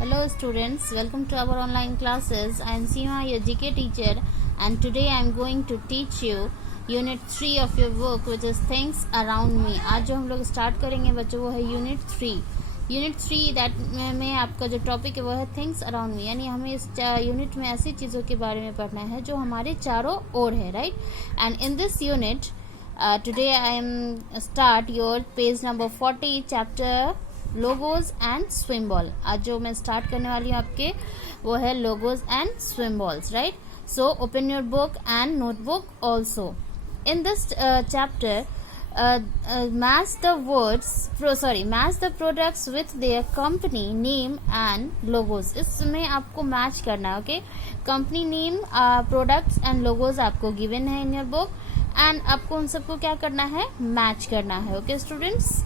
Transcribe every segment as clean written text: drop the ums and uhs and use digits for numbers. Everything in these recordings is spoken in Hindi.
Hello students, welcome to our online classes. I am Seema, your GK teacher, and today I am going to teach you Unit 3 of your book which is Things Around Me. आज जो हम लोग स्टार्ट करेंगे बच्चों वो है Unit 3. यूनिट 3 दैट में आपका जो टॉपिक है वो है थिंग्स अराउंड मी, यानी हमें इस यूनिट में ऐसी चीज़ों के बारे में पढ़ना है जो हमारे चारों ओर है, right. And in this unit today I am start your page number 40 chapter logos and swim ball. आज जो मैं स्टार्ट करने वाली हूँ आपके वो है logos and swim balls, right. So open your book and notebook also. In this chapter match the products with their company name and logos. इसमें आपको मैच करना है, okay. Company name, products and logos आपको गिवन है इन योर बुक एंड आपको उन सबको क्या करना है, मैच करना है, ओके स्टूडेंट्स.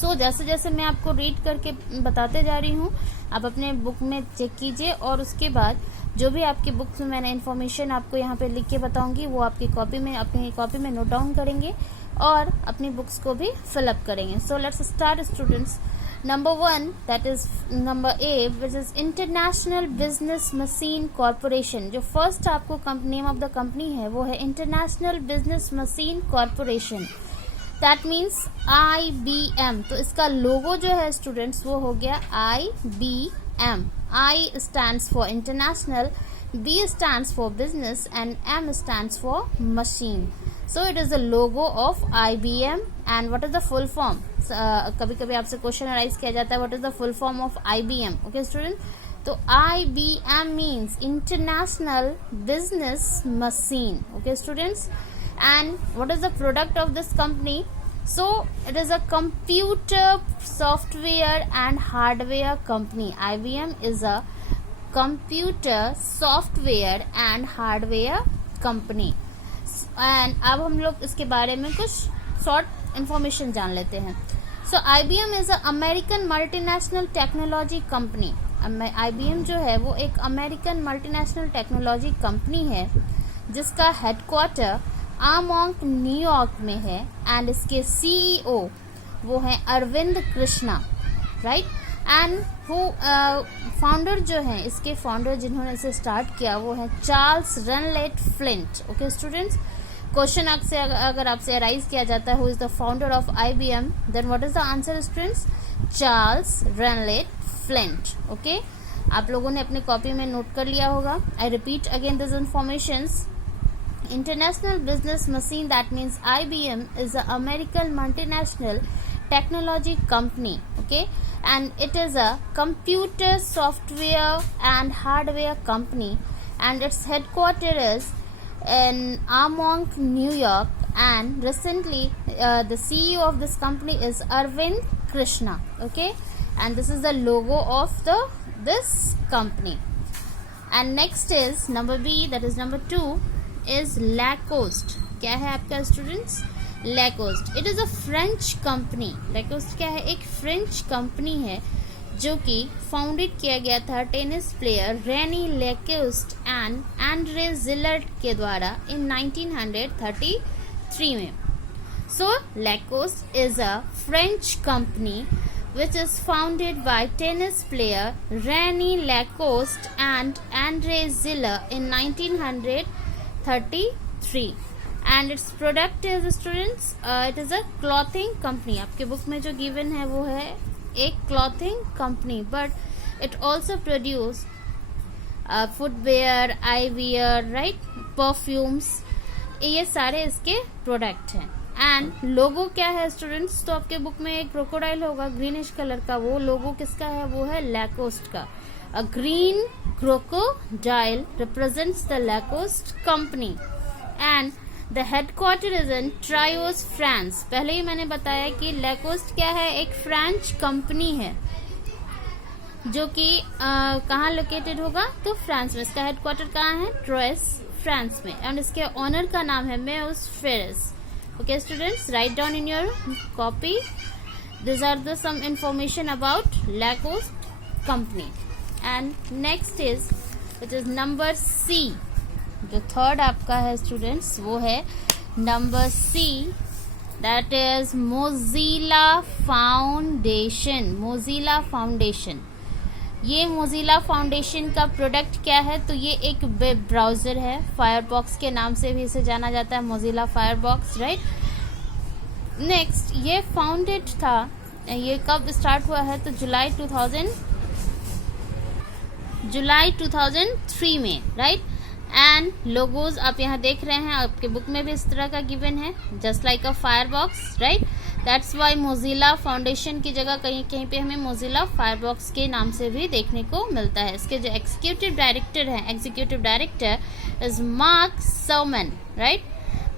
सो जैसे जैसे मैं आपको रीड करके बताते जा रही हूँ आप अपने बुक में चेक कीजिए और उसके बाद जो भी आपकी बुक में मैंने इन्फॉर्मेशन आपको यहाँ पे लिख के बताऊंगी वो आपकी अपनी कॉपी में नोट डाउन करेंगे और अपनी बुक्स को भी फिलअप करेंगे. So let's start students. Number 1 that is number A which is international business machine corporation. जो फर्स्ट आपको नेम ऑफ द कंपनी है वो है international business machine corporation. That means IBM. तो इसका लोगो जो है स्टूडेंट्स वो हो गया IBM. I stands for international, B stands for business and M stands for machine. So it is the logo of IBM. And what is the full form? कभी कभी आपसे क्वेश्चन अराइज किया जाता है what is the full form of IBM. Okay student, तो IBM means international business machine. Okay students, and what is the product of this company? So it is a computer software and hardware company. IBM is a computer software and hardware company. And अब हम लोग इसके बारे में कुछ शॉर्ट इंफॉर्मेशन जान लेते हैं. So IBM is a American multinational technology company. IBM जो है वो एक अमेरिकन मल्टीनेशनल टेक्नोलॉजी कंपनी है जिसका हेडक्वार्टर आमोंग न्यूयॉर्क में है एंड इसके CEO वो हैं अरविंद कृष्णा, राइट. एंड वो फाउंडर जो हैं, इसके फाउंडर जिन्होंने इसे स्टार्ट किया वो है Charles Ranlett Flint. Okay students, question अगर आपसे अराइज किया जाता है who is the founder of IBM, then what is the answer students? Charles Ranlett Flint. Okay, आप लोगों ने अपने कॉपी में नोट कर लिया होगा. I repeat again this informations. International business machine, that means IBM is an American multinational technology company, okay, and it is a computer software and hardware company and its headquarters is in Armonk, New York, and recently the CEO of this company is Arvind Krishna, okay, and this is the logo of this company. And next is number B, that is number 2 is Lacoste. क्या है आपका students? Lacoste. It is a French company. Lacoste क्या है? एक फ्रेंच कंपनी है जो कि फाउंडेड किया गया था tennis player Rene Lacoste and Andre Gillier के द्वारा इन 1933 में. So Lacoste is a French company which is founded by tennis player René Lacoste and Andre Ziller in 1933 and its product is students it is a clothing company. आपके बुक में जो given है वो है एक clothing company but it also produce footwear, eyewear, right, perfumes. ये सारे इसके प्रोडक्ट हैं. एंड लोगो क्या है स्टूडेंट्स? तो आपके बुक में एक क्रोकोडाइल होगा ग्रीनिश कलर का, वो लोगो किसका है? वो है Lacoste का. A green crocodile represents the Lacoste company and the headquarter is in Troyes, France. पहले ही मैंने बताया कि Lacoste क्या है? एक फ्रेंच कंपनी है जो कि कहाँ लोकेटेड होगा? तो फ्रांस में. इसका हेडक्वार्टर कहाँ है? ट्रोयस, फ्रांस में. एंड इसके ऑनर का नाम है मेउस Ferris. Okay students, write down in your copy. These are the some information about Lacoste company. And next is which is number C. जो थर्ड आपका है स्टूडेंट्स वो है number C, that is Mozilla Foundation. Mozilla Foundation. ये मोजिला फाउंडेशन का प्रोडक्ट क्या है, तो ये एक वेब ब्राउज़र है, फायरफॉक्स के नाम से भी इसे जाना जाता है, मोजिला फायरफॉक्स, राइट। नेक्स्ट, ये फाउंडेड था, ये कब स्टार्ट हुआ है, तो जुलाई 2003 में, राइट। एंड लोगोज आप यहाँ देख रहे हैं, आपके बुक में भी इस तरह का गिवन है, just like a Firefox, right. That's why Mozilla foundation की जगह कहीं कहीं पे हमें मोजिला फायरफॉक्स के नाम से भी देखने को मिलता है। इसके जो executive director is mark sermon, right.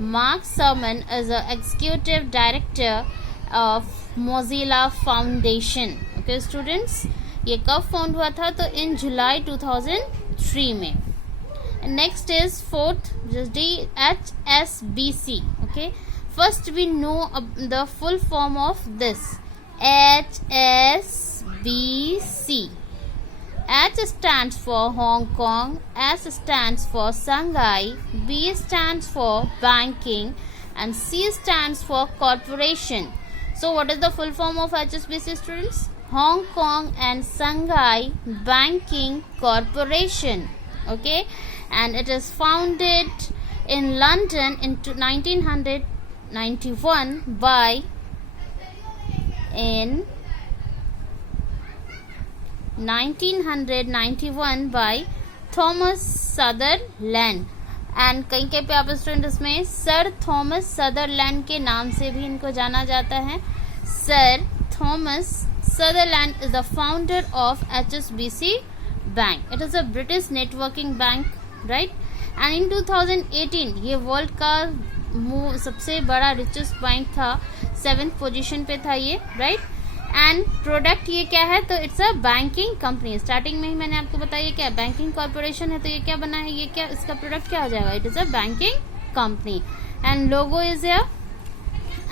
Mark sermon is a executive director of Mozilla foundation. Okay students, ये कब फाउंड हुआ था, तो इन जुलाई 2003 में। Next is fourth, just HSBC. Okay, first we know the full form of this HSBC. H stands for Hong Kong, S stands for Shanghai, B stands for banking, and C stands for corporation. So what is the full form of HSBC, students? Hong Kong and Shanghai Banking Corporation. Okay, and it is founded in London in 1991 by Thomas Sutherland. And कहीं कहीं पे आप स्टूडेंट इसमें सर थॉमस सदरलैंड के नाम से भी इनको जाना जाता है। Sir Thomas Sutherland is the founder of HSBC bank. It is a British networking bank, right. And in 2018 ये वर्ल्ड का सबसे बड़ा रिचेस्ट बैंक था, 7th पोजीशन पे था ये, राइट। एंड प्रोडक्ट ये क्या है, तो it's a banking company. Starting में ही मैंने आपको बताया क्या बैंकिंग कॉर्पोरेशन है, तो ये क्या बना है, ये क्या इसका प्रोडक्ट क्या हो जाएगा, it is a banking company. And logo is here.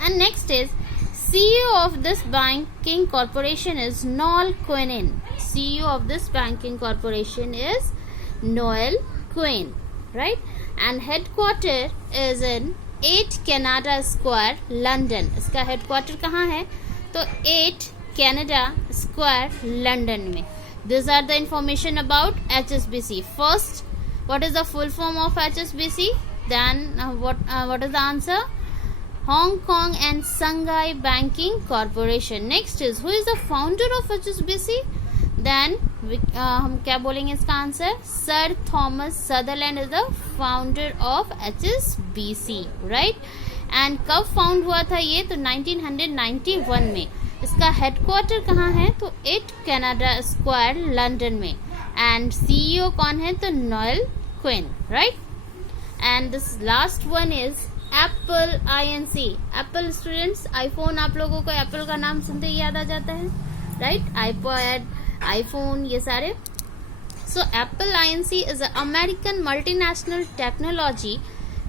And next is CEO of this banking corporation is Noel Quinn. CEO of this banking corporation is Noel Quinn, right? And headquarter is in 8 Canada Square, London. इसका headquarter कहाँ है, तो 8 Canada Square, London में। These are the information about HSBC. First, what is the full form of HSBC? Then what is the answer? Hong Kong and Shanghai Banking Corporation. Next is who is the founder of HSBC? Then हम क्या बोलेंगे इसका answer, sir Thomas Sutherland is the founder of HSBC, right. And कब फाउंड हुआ था ये, तो 1991 में। इसका हेडक्वार्टर कहाँ है, तो 8 कैनाडा स्क्वायर, लंदन में। एंड CEO कौन है, तो Noel Quinn, right. And this last one is Apple INC। Apple students, iPhone, आप लोगों को एप्पल का नाम सुनते ही याद आ जाता है, राइट। आईपैड, आईफोन, ये सारे। So Apple INC is American multinational technology,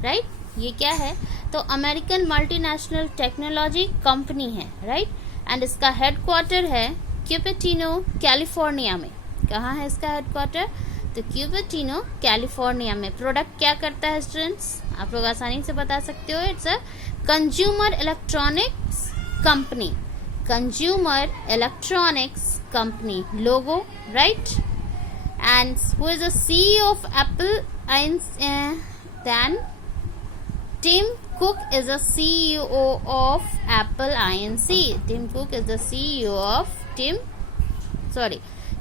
right. ये क्या है, तो अमेरिकन मल्टीनेशनल टेक्नोलॉजी कंपनी है, राइट। एंड इसका हेडक्वार्टर है क्यूपेटिनो, कैलिफोर्निया में। कहाँ है इसका हेडक्वार्टर, तो क्यूपेटिनो, कैलिफोर्निया में। प्रोडक्ट क्या करता है स्टूडेंट्स, आप लोग आसानी से बता सकते हो, it's a consumer electronics company. Consumer electronics company, logo, right. And who is the CEO of Apple, then Tim Cook is the CEO of Apple INC. Tim Cook is the CEO of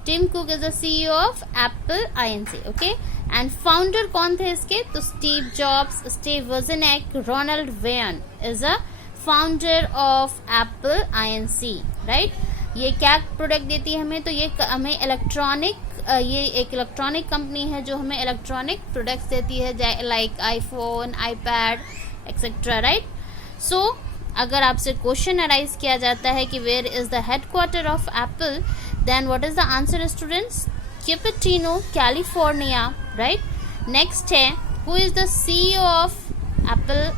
Tim Cook is the CEO of Apple INC. Okay, and founder कौन थे इसके, तो Steve Jobs, Steve Wozniak, Ronald Wayne is a founder of Apple INC, right? ये क्या प्रोडक्ट देती है हमें, तो ये हमें इलेक्ट्रॉनिक, ये एक इलेक्ट्रॉनिक कंपनी है जो हमें इलेक्ट्रॉनिक प्रोडक्ट्स देती है, like iPhone, iPad, etcetera, right. So अगर आपसे क्वेश्चन अराइज किया जाता है कि where is the headquarter of Apple, then what is the answer students, Cupertino, California, right. Next है who is the CEO of Apple,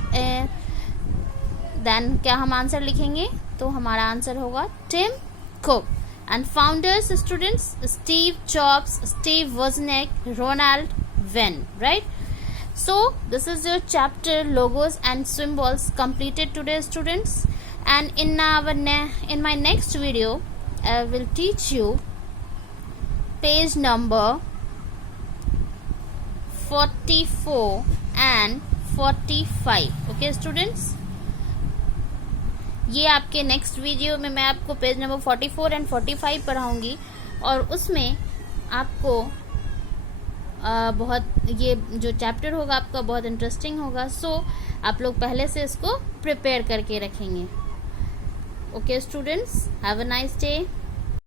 then क्या हम आंसर लिखेंगे, तो हमारा आंसर होगा Tim Cook. And founders students, Steve Jobs, Steve Wozniak, Ronald Wayne, right. So this is your chapter logos and symbols completed today, students. And in my next video I will teach you page number 44 and 45. Okay students, ये आपके नेक्स्ट वीडियो में मैं आपको पेज नंबर 44 एंड 45 पढ़ाऊंगी और उसमें आपको बहुत ये जो चैप्टर होगा आपका बहुत इंटरेस्टिंग होगा. सो आप लोग पहले से इसको प्रिपेयर करके रखेंगे. Okay students, have a nice day.